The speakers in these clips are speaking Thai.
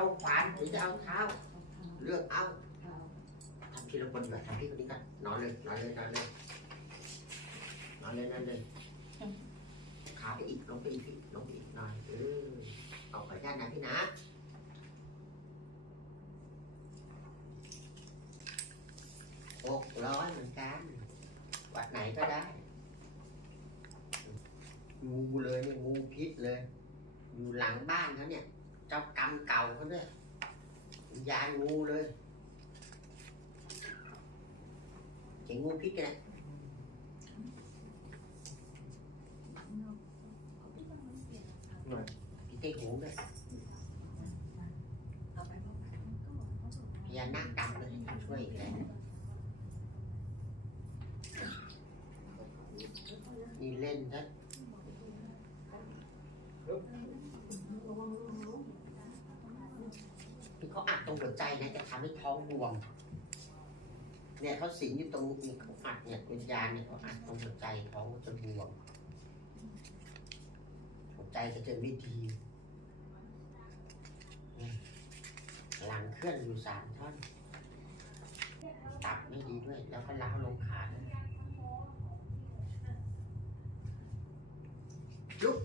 เอาขวานหรือจะเอาเท้า เลือกเอาทำทีละคนดีกว่าทำพี่คนนี้กันนอนเลยนอนเลยนอนเลยนอนเลยนอนเลยขาไปอีกลงไปอีกพี่ลงไปอีกหน่อยเออเอาขออนุญาตนะพี่นะหกร้อยเหมือนกันวัดไหนก็ได้ งูเลยเนี่ยงูพิษเลย อยู่หลังบ้านเขาเนี่ย เจ้ากรรมเก่าเขาเนี่ยวิญญาณงูเลยเจ๋ รงหัวใจนะจะทำให้ท้องบวม เนี่ยเขาสิงอยู่ตรงนี้เขาอัดเนี่ยวิญญาณเนี่ยเขาอัดตรงหัวใจท้องจะบวมหัวใจก็จะไม่ดีหลังเคลื่อนอยู่สามท่อน ตับไม่ดีด้วย แล้วก็ล้าลงขาด้วยลุก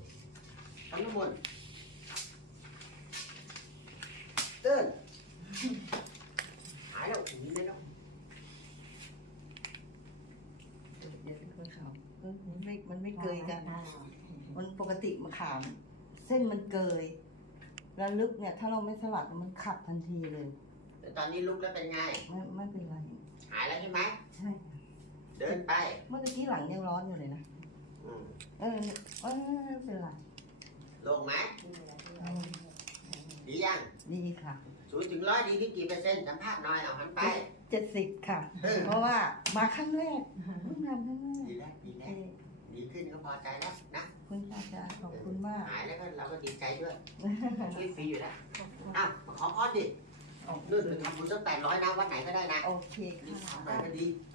ทำน้ำมนต์เติ้น หายแล้วถึงนี้ได้แล้วเดี๋ยวค่อยขำเออมันไม่มันไม่เกยกันมันปกติมะขาม เส้นมันเกย แล้วลึกเนี่ย ถ้าเราไม่สลัดมันขัดทันทีเลย แต่ตอนนี้ลุกแล้วเป็นไง ไม่ไม่เป็นไรหายแล้วใช่ไหม ใช่ค่ะเดินไป เมื่อกี้หลังยังร้อนอยู่เลยนะอืมเออเออไม่เป็นไรลงไหมเออ ดียังดีค่ะศูนย์ถึงร้อยดีที่กี่เปอร์เซ็นต์สัมภาษณ์หน่อยเอาหันไปเจ็ดสิบค่ะเออเพราะว่ามาครั้งแรกเพิ่งทำครั้งแรกดีแล้วดีแล้เอวอดีขึ้นก็พอใจแล้วนะคุณอาจารย์ขอบคุณมากหายแล้วก็เราก็ดีใจด้วยช่วยฟรีอยู่แล้วอ้าวมาขอพรดินู่นไปทำบุญสักแปดร้อยนะวัดไหนก็ได้นะโอเครีบค่ะทำไปก็ดีค